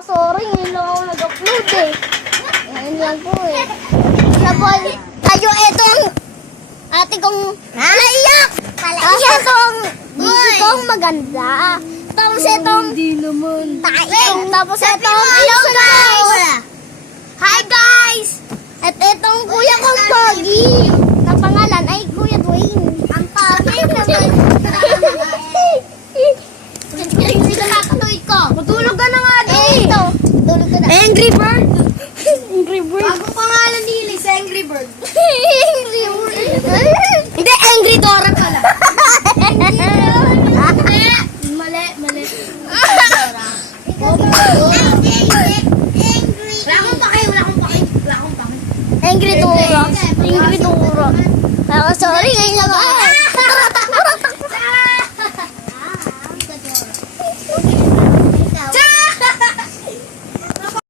Sorry, ngayon lang ako nag-upload eh. Ngayon lang po eh. Sabay, tayo itong ate kong naiyak! Itong busy kong maganda. Tapos itong Hindi naman. tapos itong hello guys! Hi guys! At itong kuya kong pogi na pangalan ay Kuya Dwayne. Ang pogi naman. Hindi ka nakatuloy ko. Matulog ka na nga doon. Ito. Tulog ka na. Angry Bird. Angry Bird. Bagong pangalan ni Liz, Angry Bird. Angry Bird. Hindi, Angry Dora pala. Mali, mali. Wala akong pake. Angry Dora. Angry Dora. Sorry, ngayon lang ako.